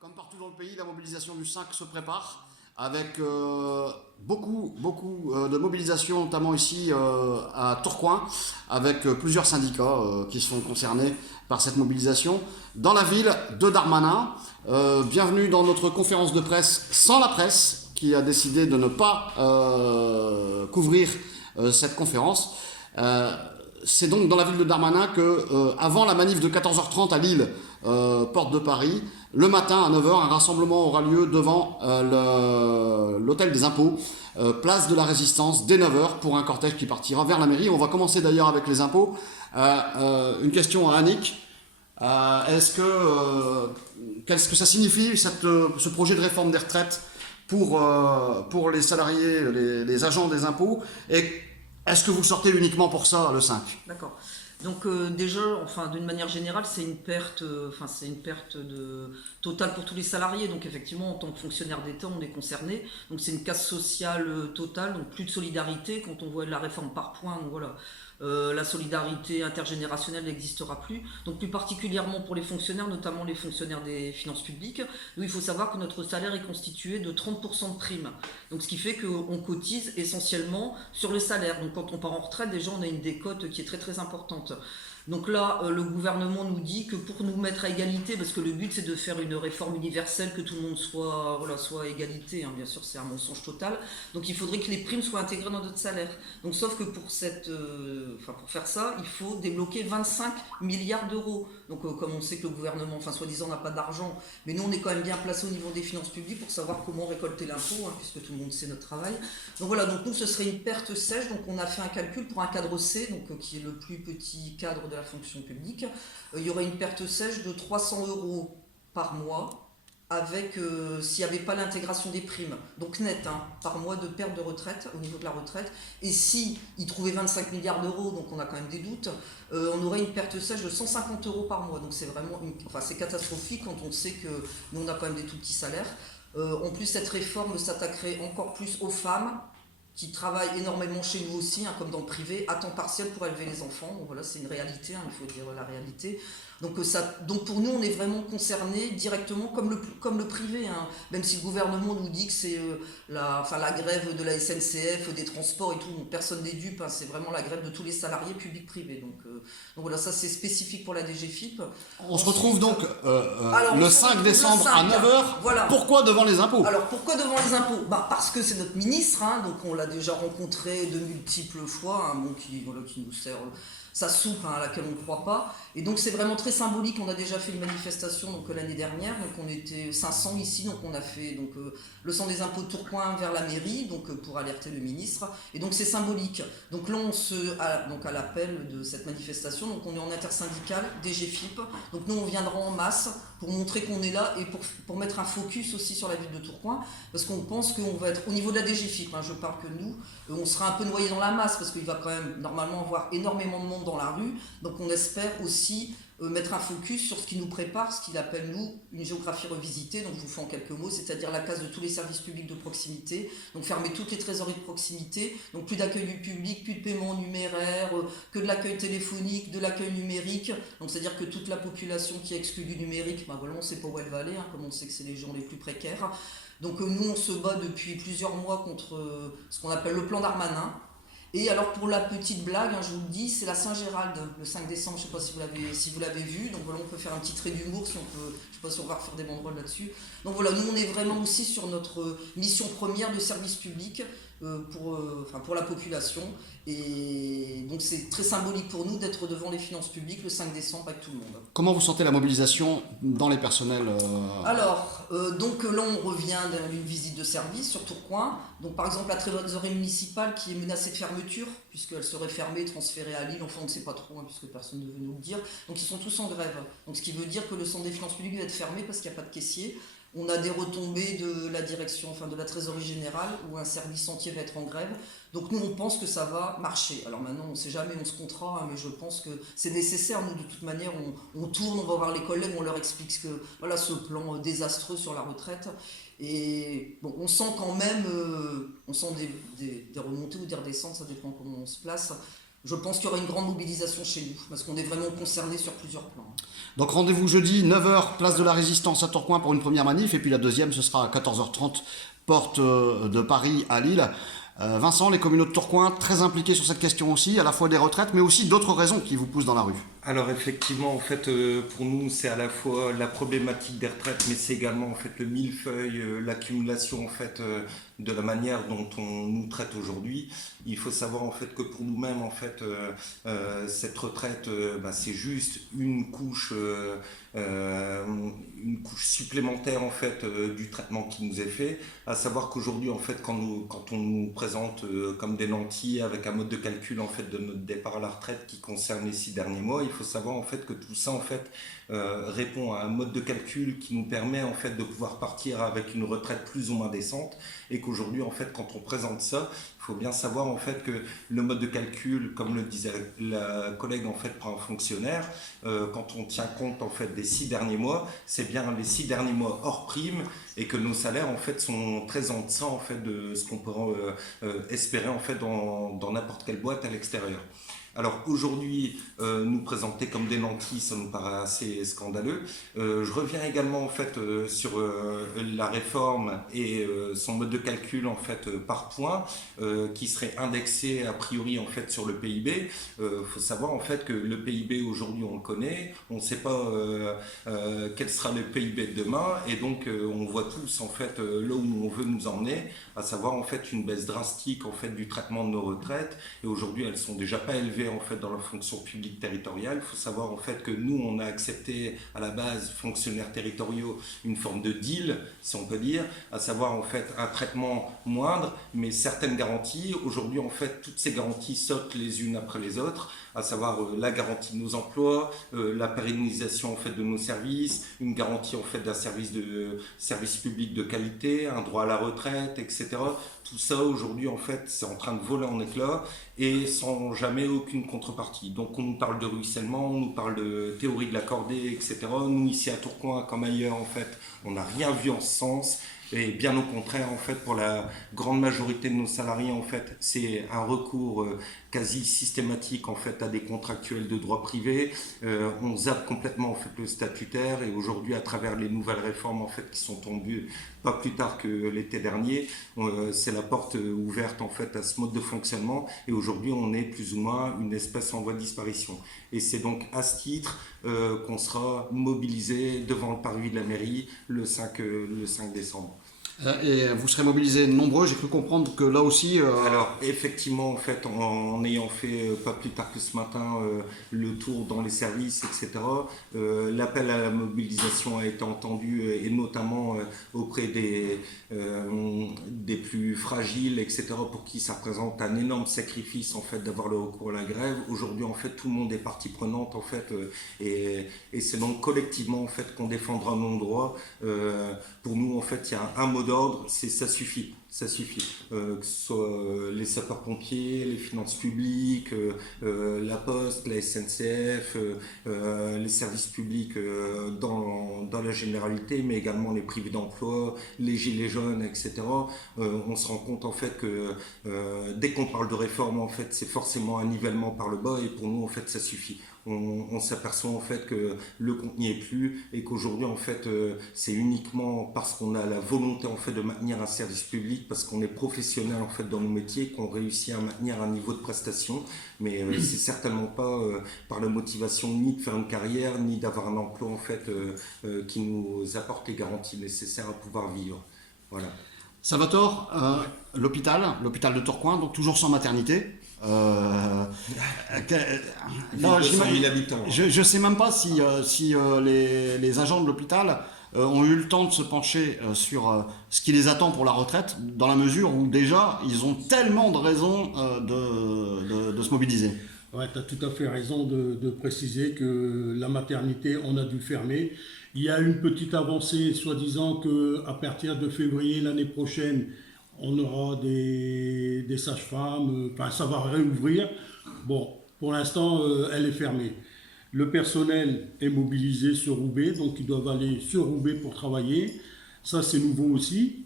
Comme partout dans le pays, la mobilisation du 5 se prépare avec beaucoup de mobilisations, notamment ici à Tourcoing, avec plusieurs syndicats qui sont concernés par cette mobilisation. Dans la ville de Darmanin, bienvenue dans notre conférence de presse sans la presse, qui a décidé de ne pas couvrir cette conférence. C'est donc dans la ville de Darmanin que, avant la manif de 14h30 à Lille, porte de Paris, le matin à 9h, un rassemblement aura lieu devant l'hôtel des impôts, place de la Résistance, dès 9h, pour un cortège qui partira vers la mairie. On va commencer d'ailleurs avec les impôts. Une question à Annick. Qu'est-ce que ça signifie, ce projet de réforme des retraites pour les salariés, les agents des impôts, et est-ce que vous sortez uniquement pour ça le 5? D'accord. Donc déjà, enfin d'une manière générale, c'est une perte, totale pour tous les salariés. Donc effectivement, en tant que fonctionnaire d'État, on est concerné. Donc c'est une casse sociale totale, donc plus de solidarité. Quand on voit la réforme par points, donc voilà, la solidarité intergénérationnelle n'existera plus. Donc plus particulièrement pour les fonctionnaires, notamment les fonctionnaires des finances publiques, nous il faut savoir que notre salaire est constitué de 30% de primes. Donc ce qui fait qu'on cotise essentiellement sur le salaire. Donc quand on part en retraite, déjà on a une décote qui est très très importante. Donc là, le gouvernement nous dit que pour nous mettre à égalité, parce que le but c'est de faire une réforme universelle, que tout le monde soit à égalité, hein, bien sûr c'est un mensonge total, donc il faudrait que les primes soient intégrées dans notre salaire. Donc sauf que pour faire ça, il faut débloquer 25 milliards d'euros. Donc comme on sait que le gouvernement, soi-disant n'a pas d'argent, mais nous on est quand même bien placé au niveau des finances publiques pour savoir comment récolter l'impôt, hein, puisque tout le monde sait notre travail. Donc voilà, donc nous ce serait une perte sèche, donc on a fait un calcul pour un cadre C, donc qui est le plus petit cadre de la fonction publique. Il y aurait une perte sèche de 300 euros par mois, avec s'il n'y avait pas l'intégration des primes, donc net, hein, par mois de perte de retraite au niveau de la retraite. Et si ils trouvaient 25 milliards d'euros, donc on a quand même des doutes, on aurait une perte sèche de 150 euros par mois. Donc c'est vraiment c'est catastrophique quand on sait que nous on a quand même des tout petits salaires. En plus, cette réforme s'attaquerait encore plus aux femmes qui travaillent énormément chez nous aussi, hein, comme dans le privé, à temps partiel pour élever les enfants. Donc voilà, c'est une réalité, hein, il faut dire la réalité. Donc pour nous, on est vraiment concernés directement comme le privé, hein. Même si le gouvernement nous dit que c'est la grève de la SNCF, des transports et tout, donc personne n'est dupe, hein, c'est vraiment la grève de tous les salariés publics-privés. Donc voilà, ça c'est spécifique pour la DGFIP. On se retrouve donc le 5 décembre à 9h. Voilà. Pourquoi devant les impôts? Alors pourquoi devant les impôts? Parce que c'est notre ministre, hein, donc on l'a déjà rencontré de multiples fois, hein, qui nous sert sa soupe, hein, à laquelle on ne croit pas. Et donc c'est vraiment très symbolique. On a déjà fait une manifestation l'année dernière, donc on était 500 ici, donc on a fait le centre des impôts de Tourcoing vers la mairie, pour alerter le ministre. Et donc c'est symbolique. Donc là à l'appel de cette manifestation, donc on est en intersyndical, DGFIP. Donc nous on viendra en masse pour montrer qu'on est là et pour mettre un focus aussi sur la ville de Tourcoing, parce qu'on pense qu'on va être au niveau de la DGFIP, hein, je parle que nous, on sera un peu noyé dans la masse parce qu'il va quand même normalement avoir énormément de monde dans la rue. Donc on espère aussi mettre un focus sur ce qui nous prépare, ce qu'il appelle nous une géographie revisitée. Donc je vous fais en quelques mots, c'est-à-dire la casse de tous les services publics de proximité, donc fermer toutes les trésoreries de proximité, donc plus d'accueil du public, plus de paiement numéraire, que de l'accueil téléphonique, de l'accueil numérique. Donc c'est-à-dire que toute la population qui est exclue du numérique, voilà, on sait pas où elle va aller, hein, comme on sait que c'est les gens les plus précaires. Donc nous on se bat depuis plusieurs mois contre ce qu'on appelle le plan Darmanin. Et alors pour la petite blague, hein, je vous le dis, c'est la Saint-Gérald, le 5 décembre, je ne sais pas si vous l'avez vu, donc voilà, on peut faire un petit trait d'humour, je ne sais pas si on va refaire des banderoles là-dessus. Donc voilà, nous on est vraiment aussi sur notre mission première de service public pour la population. Et donc c'est très symbolique pour nous d'être devant les finances publiques le 5 décembre avec tout le monde. Comment vous sentez la mobilisation dans les personnels Alors, donc là on revient d'une visite de service sur Tourcoing. Donc par exemple la trésorerie municipale qui est menacée de fermeture, puisqu'elle serait fermée, transférée à Lille, enfin on ne sait pas trop, hein, puisque personne ne veut nous le dire. Donc ils sont tous en grève. Donc ce qui veut dire que le centre des finances publiques va être fermé parce qu'il n'y a pas de caissier. On a des retombées de la direction, de la trésorerie générale, où un service entier va être en grève. Donc nous on pense que ça va marcher. Alors maintenant on ne sait jamais, on se comptera, hein, mais je pense que c'est nécessaire. Nous de toute manière on tourne, on va voir les collègues, on leur explique ce plan désastreux sur la retraite. Et bon, on sent quand même des remontées ou des redescentes, ça dépend comment on se place. Je pense qu'il y aura une grande mobilisation chez nous, parce qu'on est vraiment concernés sur plusieurs plans. Donc rendez-vous jeudi, 9h, place de la Résistance à Tourcoing pour une première manif, et puis la deuxième, ce sera à 14h30, porte de Paris à Lille. Vincent, les communautés de Tourcoing, très impliqués sur cette question aussi, à la fois des retraites, mais aussi d'autres raisons qui vous poussent dans la rue. Alors effectivement, en fait, pour nous, c'est à la fois la problématique des retraites, mais c'est également en fait le millefeuille, l'accumulation en fait de la manière dont on nous traite aujourd'hui. Il faut savoir en fait que pour nous-mêmes, en fait, cette retraite, c'est juste une couche supplémentaire en fait du traitement qui nous est fait. À savoir qu'aujourd'hui, en fait, quand on nous présente comme des nantis avec un mode de calcul en fait de notre départ à la retraite qui concerne les 6 derniers mois, il faut savoir en fait que tout ça en fait répond à un mode de calcul qui nous permet en fait de pouvoir partir avec une retraite plus ou moins décente, et qu'aujourd'hui en fait quand on présente ça, il faut bien savoir en fait que le mode de calcul, comme le disait la collègue en fait pour un fonctionnaire, quand on tient compte en fait des 6 derniers mois, c'est bien les 6 derniers mois hors prime, et que nos salaires en fait sont très en deçà en fait de ce qu'on peut espérer en fait dans n'importe quelle boîte à l'extérieur. Alors aujourd'hui, nous présenter comme des nantis, ça nous paraît assez scandaleux. Je reviens également en fait sur la réforme et son mode de calcul en fait par points, qui serait indexé a priori en fait sur le PIB. Faut savoir en fait que le PIB aujourd'hui on le connaît, on ne sait pas quel sera le PIB de demain, et donc on voit tous en fait là où on veut nous emmener, à savoir en fait une baisse drastique en fait du traitement de nos retraites. Et aujourd'hui elles sont déjà pas élevées en fait dans la fonction publique territoriale. Il faut savoir en fait que nous on a accepté à la base, fonctionnaires territoriaux, une forme de deal si on peut dire, à savoir en fait un traitement moindre mais certaines garanties. Aujourd'hui en fait toutes ces garanties sautent les unes après les autres, à savoir la garantie de nos emplois, la pérennisation en fait de nos services, une garantie en fait d'un service public de qualité, un droit à la retraite, etc. Tout ça aujourd'hui en fait c'est en train de voler en éclats et sans jamais aucune contrepartie. Donc on nous parle de ruissellement, on nous parle de théorie de la cordée, etc. Nous ici à Tourcoing comme ailleurs en fait on n'a rien vu en ce sens. Et bien au contraire, en fait, pour la grande majorité de nos salariés, en fait, c'est un recours quasi systématique en fait à des contractuels de droit privé. On zappe complètement en fait le statutaire, et aujourd'hui, à travers les nouvelles réformes en fait qui sont tombées pas plus tard que l'été dernier, c'est la porte ouverte en fait à ce mode de fonctionnement. Et aujourd'hui, on est plus ou moins une espèce en voie de disparition. Et c'est donc à ce titre qu'on sera mobilisé devant le parvis de la mairie le 5 décembre. Et vous serez mobilisés nombreux, j'ai cru comprendre que là aussi... Alors effectivement, en fait, en ayant fait pas plus tard que ce matin le tour dans les services, etc., l'appel à la mobilisation a été entendu, et notamment auprès des plus fragiles, etc., pour qui ça représente un énorme sacrifice en fait d'avoir le recours à la grève. Aujourd'hui, en fait, tout le monde est partie prenante, en fait, et c'est donc collectivement en fait qu'on défendra nos droits. Pour nous, en fait, il y a un mot d'ordre, c'est ça suffit. Ça suffit, que ce soit les sapeurs-pompiers, les finances publiques, la Poste, la SNCF, les services publics dans la généralité, mais également les privés d'emploi, les gilets jaunes, etc. On se rend compte en fait que dès qu'on parle de réforme, en fait, c'est forcément un nivellement par le bas, et pour nous, en fait, ça suffit. On s'aperçoit en fait que le compte n'y est plus, et qu'aujourd'hui en fait c'est uniquement parce qu'on a la volonté en fait de maintenir un service public, parce qu'on est professionnel en fait dans nos métiers, qu'on réussit à maintenir un niveau de prestation, mais c'est certainement pas par la motivation ni de faire une carrière, ni d'avoir un emploi en fait qui nous apporte les garanties nécessaires à pouvoir vivre. Voilà. Salvatore, l'hôpital de Tourcoing, donc toujours sans maternité. Non, je sais même pas si les agents de l'hôpital ont eu le temps de se pencher sur ce qui les attend pour la retraite, dans la mesure où déjà ils ont tellement de raisons de se mobiliser. Ouais, tu as tout à fait raison de préciser que la maternité, on a dû fermer. Il y a une petite avancée, soi-disant qu'à partir de février l'année prochaine, on aura des sages-femmes, enfin ça va réouvrir. Bon, pour l'instant, elle est fermée. Le personnel est mobilisé sur Roubaix, donc ils doivent aller sur Roubaix pour travailler. Ça, c'est nouveau aussi.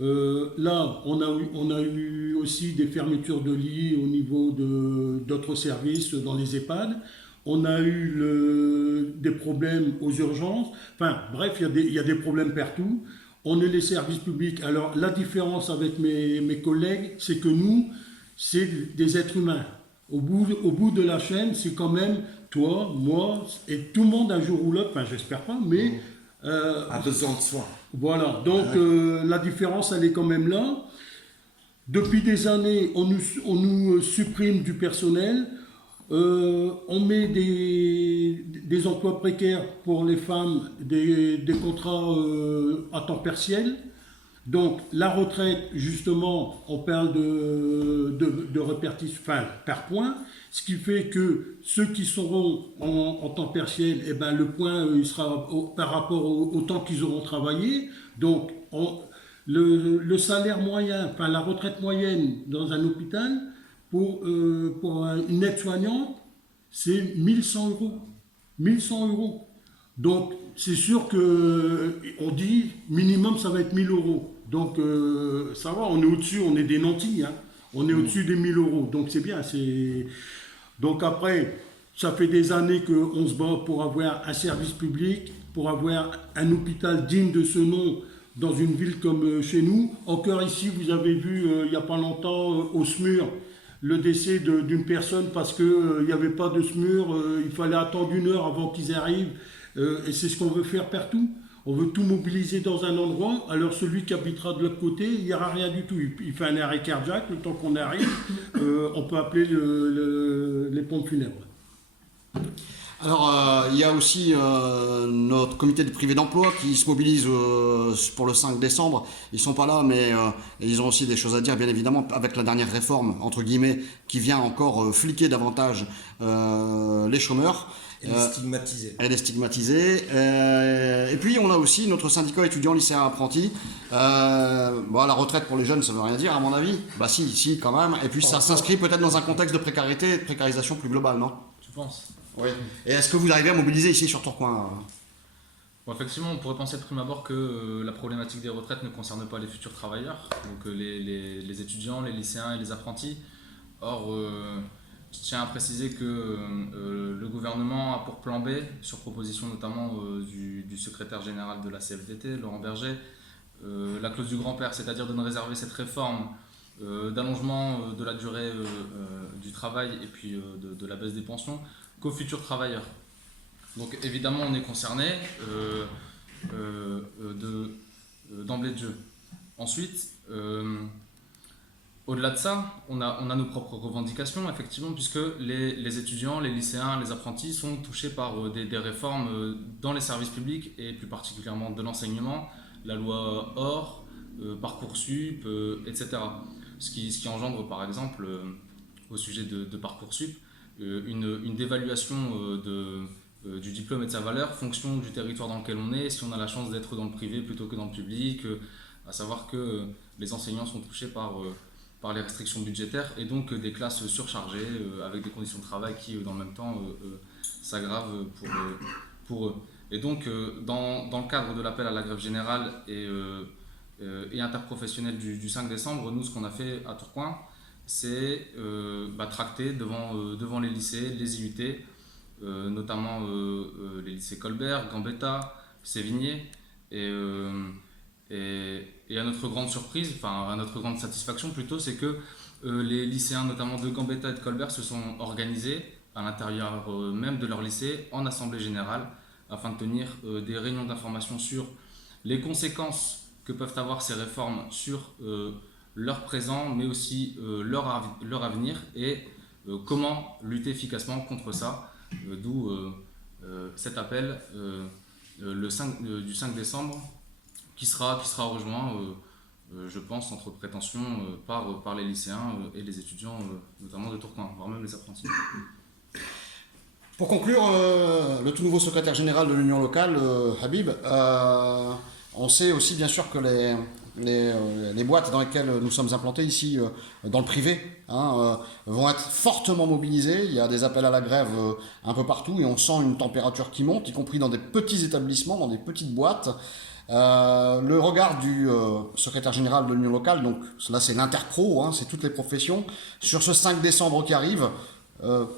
Là, on a eu aussi des fermetures de lits au niveau d'autres services dans les EHPAD. On a eu des problèmes aux urgences. Enfin, bref, il y a des problèmes partout. On est les services publics. Alors, la différence avec mes collègues, c'est que nous, c'est des êtres humains. Au bout de la chaîne, c'est quand même toi, moi, et tout le monde un jour ou l'autre, enfin, j'espère pas, mais... a besoin de soins. Voilà, donc la différence, elle est quand même là. Depuis des années, on nous supprime du personnel. On met des emplois précaires pour les femmes, des contrats à temps partiel. Donc la retraite, justement, on parle de répartition, enfin, par point, ce qui fait que ceux qui seront en temps partiel, eh ben, le point il sera par rapport au temps qu'ils auront travaillé. Donc le salaire moyen, enfin la retraite moyenne dans un hôpital, pour une aide-soignante, c'est 1100 euros. 1100 euros. Donc, c'est sûr qu'on dit minimum, ça va être 1000 euros. Donc, ça va, on est au-dessus, on est des nantis. Hein. On est au-dessus des 1000 euros. Donc, c'est bien. Donc, après, ça fait des années qu'on se bat pour avoir un service public, pour avoir un hôpital digne de ce nom dans une ville comme chez nous. Encore ici, vous avez vu, il n'y a pas longtemps, au SMUR, le décès d'une personne parce qu'il n'y avait pas de SMUR, il fallait attendre 1 heure avant qu'ils arrivent, et c'est ce qu'on veut faire partout. On veut tout mobiliser dans un endroit, alors celui qui habitera de l'autre côté, il n'y aura rien du tout. Il fait un arrêt cardiaque, le temps qu'on arrive, on peut appeler les pompes funèbres. Alors, il y a aussi notre comité de privé d'emploi qui se mobilise pour le 5 décembre. Ils ne sont pas là, mais ils ont aussi des choses à dire, bien évidemment, avec la dernière réforme, entre guillemets, qui vient encore fliquer davantage les chômeurs. Et les stigmatiser. Elle est stigmatisée. Et puis, on a aussi notre syndicat étudiant lycéen apprenti. Bon, la retraite pour les jeunes, ça ne veut rien dire, à mon avis. Bah si, quand même. Et puis, ça s'inscrit peut-être dans un contexte de précarité, de précarisation plus globale, non? Tu penses? Oui. Et est-ce que vous arrivez à mobiliser ici sur Tourcoing? Bon, effectivement, on pourrait penser de prime abord que la problématique des retraites ne concerne pas les futurs travailleurs, donc les étudiants, les lycéens et les apprentis. Or, je tiens à préciser que le gouvernement a pour plan B, sur proposition notamment du secrétaire général de la CFDT, Laurent Berger, la clause du grand-père, c'est-à-dire de ne réserver cette réforme d'allongement de la durée du travail et puis de la baisse des pensions qu'aux futurs travailleurs. Donc évidemment on est concerné d'emblée de jeu. Ensuite, au-delà de ça, on a nos propres revendications, effectivement, puisque les étudiants, les lycéens, les apprentis sont touchés par des réformes dans les services publics et plus particulièrement de l'enseignement, la loi OR, Parcoursup, etc. Ce qui engendre par exemple, au sujet de Parcoursup, une dévaluation du diplôme et de sa valeur, fonction du territoire dans lequel on est, si on a la chance d'être dans le privé plutôt que dans le public, à savoir que les enseignants sont touchés par les restrictions budgétaires et donc des classes surchargées avec des conditions de travail qui dans le même temps s'aggravent pour eux. Et donc dans le cadre de l'appel à la grève générale et interprofessionnelle du 5 décembre, nous ce qu'on a fait à Tourcoing, c'est tracter devant les lycées, les IUT, notamment les lycées Colbert, Gambetta, Sévigné, et à notre grande surprise, enfin à notre grande satisfaction plutôt, c'est que les lycéens notamment de Gambetta et de Colbert se sont organisés à l'intérieur même de leur lycée en assemblée générale afin de tenir des réunions d'information sur les conséquences que peuvent avoir ces réformes sur leur présent mais aussi leur avenir et comment lutter efficacement contre ça, d'où cet appel du 5 décembre qui sera rejoint, je pense, entre prétention par les lycéens et les étudiants, notamment de Tourcoing, voire même les apprentis. Pour conclure, le tout nouveau secrétaire général de l'Union locale, Habib, on sait aussi bien sûr que les boîtes dans lesquelles nous sommes implantés ici, dans le privé, vont être fortement mobilisées. Il y a des appels à la grève un peu partout et on sent une température qui monte, y compris dans des petits établissements, dans des petites boîtes. Le regard du secrétaire général de l'Union locale, donc là c'est l'interpro, hein, c'est toutes les professions, sur ce 5 décembre qui arrive,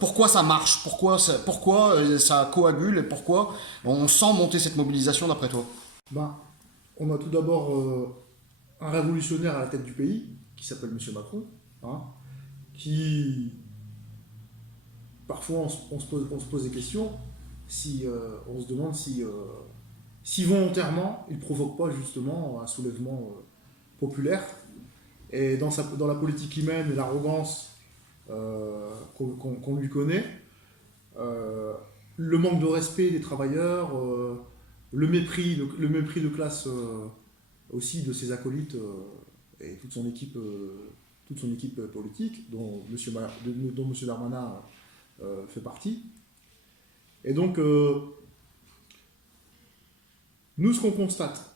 pourquoi ça marche, pourquoi ça coagule et pourquoi on sent monter cette mobilisation d'après toi? On a tout d'abord un révolutionnaire à la tête du pays, qui s'appelle M. Macron, hein, qui, parfois on se pose des questions, on se demande si volontairement il ne provoque pas justement un soulèvement populaire. Et dans la politique qu'il mène et l'arrogance qu'on lui connaît, le manque de respect des travailleurs, le mépris de classe aussi de ses acolytes et toute son équipe politique, dont M. Darmanin fait partie. Et donc, nous, ce qu'on constate,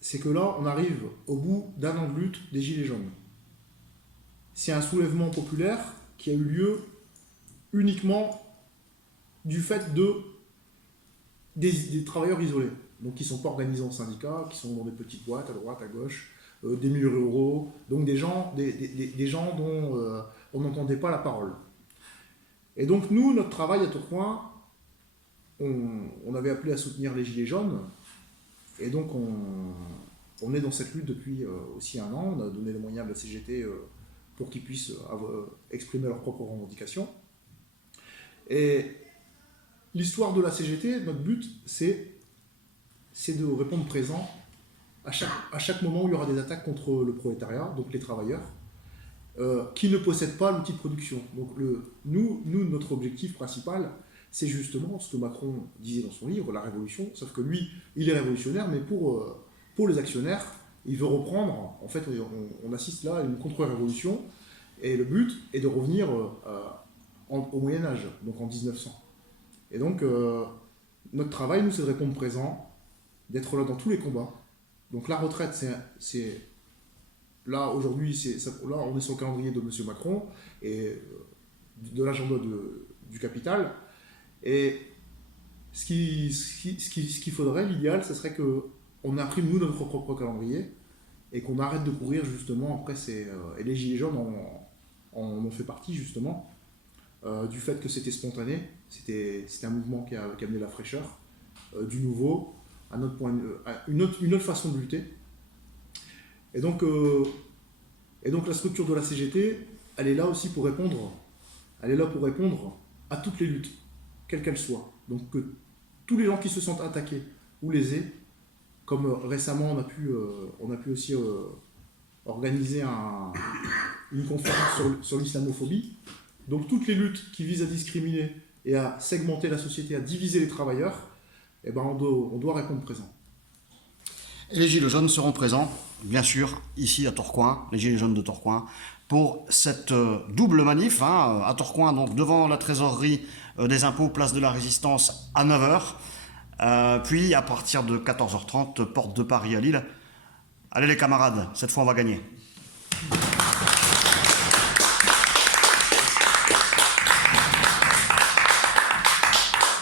c'est que là, on arrive au bout d'un an de lutte des Gilets jaunes. C'est un soulèvement populaire qui a eu lieu uniquement du fait des travailleurs isolés, donc qui ne sont pas organisés en syndicats, qui sont dans des petites boîtes à droite, à gauche, des milieux ruraux, donc des gens dont on n'entendait pas la parole. Et donc nous, notre travail à Tourcoing, on avait appelé à soutenir les Gilets jaunes, et donc on est dans cette lutte depuis aussi un an. On a donné les moyens de la CGT pour qu'ils puissent exprimer leurs propres revendications. Et l'histoire de la CGT, notre but, c'est de répondre présent à chaque moment où il y aura des attaques contre le prolétariat, donc les travailleurs, qui ne possèdent pas l'outil de production. Donc nous, notre objectif principal, c'est justement ce que Macron disait dans son livre, la révolution, sauf que lui, il est révolutionnaire, mais pour les actionnaires, il veut reprendre, en fait, on assiste là à une contre-révolution, et le but est de revenir au Moyen-Âge, donc en 1900. Et donc, notre travail, nous, c'est de répondre présent, d'être là dans tous les combats. Donc la retraite, c'est là, aujourd'hui, là, on est sur le calendrier de M. Macron, et de l'agenda du capital. Et ce qu'il faudrait, l'idéal, ce serait qu'on imprime nous notre propre calendrier et qu'on arrête de courir justement après et les Gilets jaunes en ont fait partie justement du fait que c'était spontané, c'était un mouvement qui a amené la fraîcheur, du nouveau, à notre point, une autre façon de lutter. Et donc la structure de la CGT, elle est là aussi pour répondre à toutes les luttes, quelles qu'elles soient. Donc que tous les gens qui se sentent attaqués ou lésés, comme récemment on a pu aussi organiser une conférence sur l'islamophobie. Donc toutes les luttes qui visent à discriminer et à segmenter la société, à diviser les travailleurs, eh ben on doit répondre présent. Et les Gilets jaunes seront présents, bien sûr, ici à Tourcoing, les Gilets jaunes de Tourcoing, pour cette double manif à Tourcoing, donc devant la trésorerie des impôts, place de la Résistance à 9h, puis à partir de 14h30, porte de Paris à Lille. Allez les camarades, cette fois on va gagner.